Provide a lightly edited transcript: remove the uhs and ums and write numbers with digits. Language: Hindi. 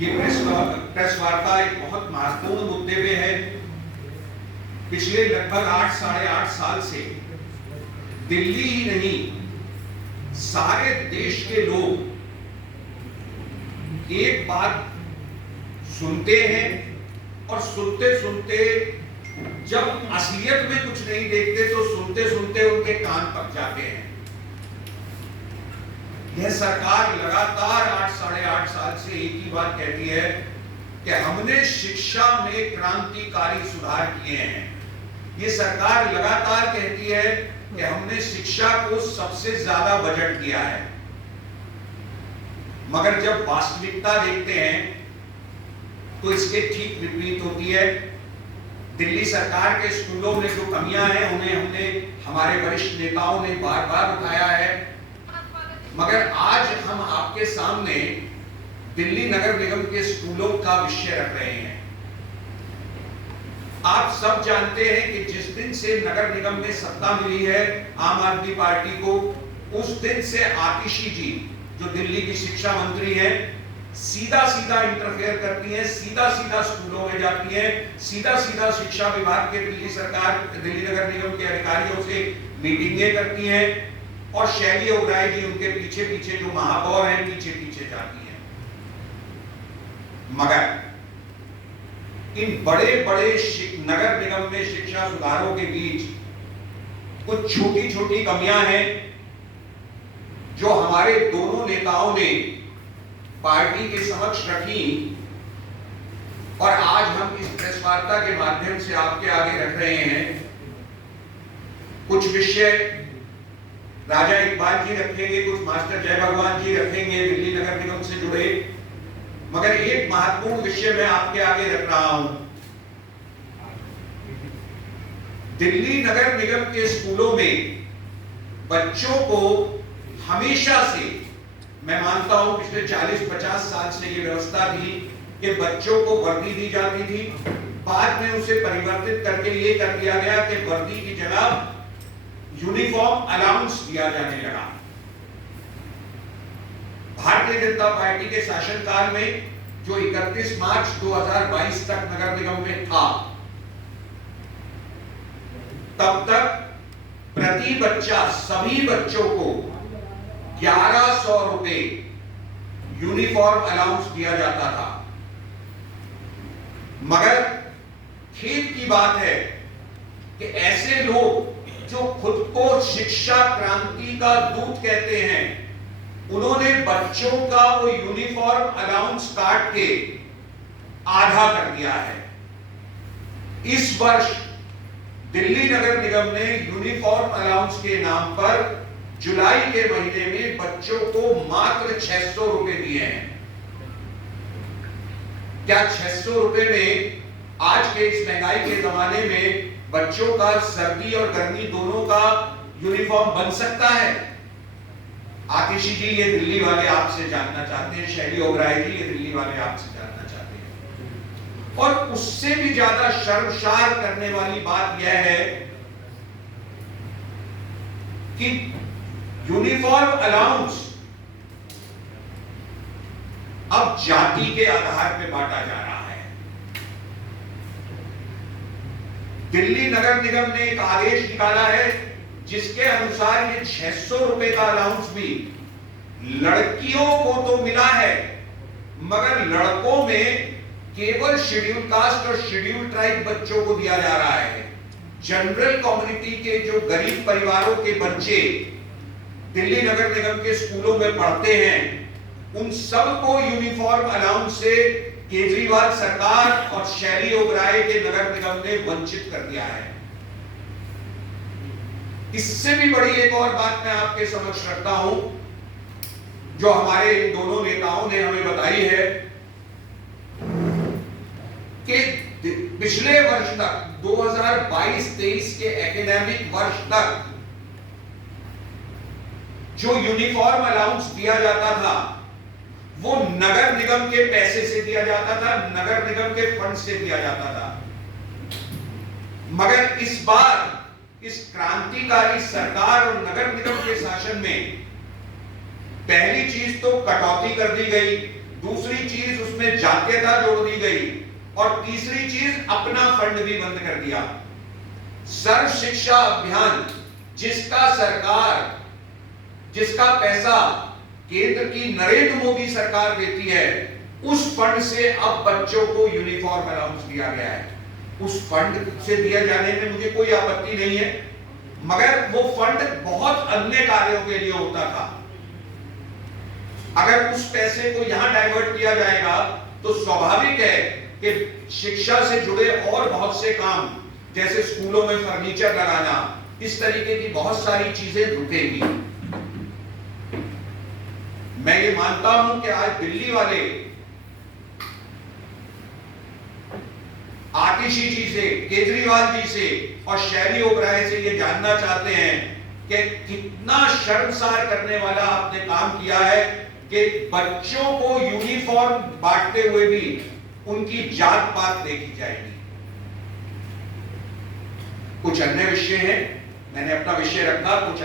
ये प्रेस वार्ता एक बहुत महत्वपूर्ण मुद्दे पे है। पिछले लगभग 8-8.5 साल से दिल्ली ही नहीं, सारे देश के लोग एक बात सुनते हैं और सुनते सुनते जब असलियत में कुछ नहीं देखते तो सुनते सुनते उनके कान पक जाते हैं। यह सरकार लगातार 8-8.5 साल से एक ही बात कहती है कि हमने शिक्षा में क्रांतिकारी सुधार किए हैं। ये सरकार लगातार कहती है कि हमने शिक्षा को सबसे ज्यादा बजट दिया है, मगर जब वास्तविकता देखते हैं तो इसके ठीक विपरीत होती है। दिल्ली सरकार के स्कूलों में जो कमियां हैं उन्हें हमने हमारे वरिष्ठ नेताओं ने बार बार उठाया है, मगर आज हम आपके सामने दिल्ली नगर निगम के स्कूलों का विषय रख रहे हैं। आप सब जानते हैं कि जिस दिन से नगर निगम में सत्ता मिली है आम आदमी पार्टी को, उस दिन से आतिशी जी जो दिल्ली की शिक्षा मंत्री हैं, सीधा सीधा इंटरफेयर करती हैं, सीधा सीधा स्कूलों में जाती हैं, सीधा सीधा शिक्षा विभाग के दिल्ली नगर निगम के अधिकारियों से मीटिंगें करती हैं और शैली ओबराय जी उनके पीछे पीछे जो महापौर हैं पीछे पीछे जाती हैं। मगर इन बड़े बड़े नगर निगम में शिक्षा सुधारों के बीच कुछ छोटी छोटी कमियां हैं जो हमारे दोनों नेताओं ने पार्टी के समक्ष रखी और आज हम इस प्रेस वार्ता के माध्यम से आपके आगे रख रहे हैं। कुछ विषय राजा इकबाल जी रखेंगे, कुछ मास्टर जय भगवान जी रखेंगे दिल्ली नगर निगम से जुड़े, मगर एक महत्वपूर्ण विषय मैं आपके आगे रख रहा हूं। दिल्ली नगर निगम के स्कूलों में बच्चों को हमेशा से, मैं मानता हूं पिछले 40-50 साल से ये व्यवस्था थी कि बच्चों को वर्दी दी जाती थी, बाद में उसे परिवर्तित करके ये कर दिया गया कि वर्दी की जगह यूनिफॉर्म अलाउंस दिया जाने लगा। भारतीय जनता पार्टी के शासनकाल में जो 31 मार्च 2022 तक नगर निगम में था, तब तक प्रति बच्चा सभी बच्चों को 1100 रुपए यूनिफॉर्म अलाउंस दिया जाता था। मगर खेद की बात है कि ऐसे लोग जो खुद को शिक्षा क्रांति का दूत कहते हैं, उन्होंने बच्चों का वो यूनिफॉर्म अलाउंस काट के आधा कर दिया है। इस वर्ष दिल्ली नगर निगम ने यूनिफॉर्म अलाउंस के नाम पर जुलाई के महीने में बच्चों को मात्र 600 रुपए दिए हैं। क्या 600 रुपए में आज के इस महंगाई के जमाने में बच्चों का सर्दी और गर्मी दोनों का यूनिफॉर्म बन सकता है? आतिशी जी ये दिल्ली वाले आपसे जानना चाहते हैं, शैली ओबराय जी ये दिल्ली वाले आपसे जानना चाहते हैं। और उससे भी ज्यादा शर्मसार करने वाली बात यह है कि यूनिफॉर्म अलाउंस अब जाति के आधार पर बांटा जा रहा है। दिल्ली नगर निगम ने एक आदेश निकाला है जिसके अनुसार ये 600 रुपए का अलाउंस भी लड़कियों को तो मिला है, मगर लड़कों में केवल शेड्यूल कास्ट और शेड्यूल ट्राइब बच्चों को दिया जा रहा है। जनरल कम्युनिटी के जो गरीब परिवारों के बच्चे दिल्ली नगर निगम के स्कूलों में पढ़ते हैं, उन सबको यूनिफॉर्म अलाउंस से केजरीवाल सरकार और शैली ओबराय के नगर निगम ने वंचित कर दिया है। इससे भी बड़ी एक और बात मैं आपके समक्ष रखता हूं जो हमारे दोनों नेताओं ने हमें बताई है कि पिछले वर्ष तक 2022-23 के एकेडमिक वर्ष तक जो यूनिफॉर्म अलाउंस दिया जाता था वो नगर निगम के पैसे से दिया जाता था, नगर निगम के फंड से दिया जाता था। मगर इस बार इस क्रांतिकारी सरकार और नगर निगम के शासन में पहली चीज तो कटौती कर दी गई, दूसरी चीज उसमें जातीयता जोड़ दी गई, और तीसरी चीज अपना फंड भी बंद कर दिया। सर्व शिक्षा अभियान जिसका पैसा केंद्र की नरेंद्र मोदी सरकार देती है, उस फंड से अब बच्चों को यूनिफॉर्म अलाउंस दिया गया है। उस फंड से दिया जाने में मुझे कोई आपत्ति नहीं है, मगर वो फंड बहुत अन्य कार्यों के लिए होता था। अगर उस पैसे को यहां डाइवर्ट किया जाएगा तो स्वाभाविक है कि शिक्षा से जुड़े और बहुत से काम, जैसे स्कूलों में फर्नीचर लगाना, इस तरीके की बहुत सारी चीजें रुकेंगी। मैं ये मानता हूं कि आज दिल्ली वाले आतिशी जी से, केजरीवाल जी से और शहरी ओबराय से ये जानना चाहते हैं कि कितना शर्मसार करने वाला आपने काम किया है कि बच्चों को यूनिफॉर्म बांटते हुए भी उनकी जात पात देखी जाएगी। कुछ अन्य विषय हैं, मैंने अपना विषय रखा, कुछ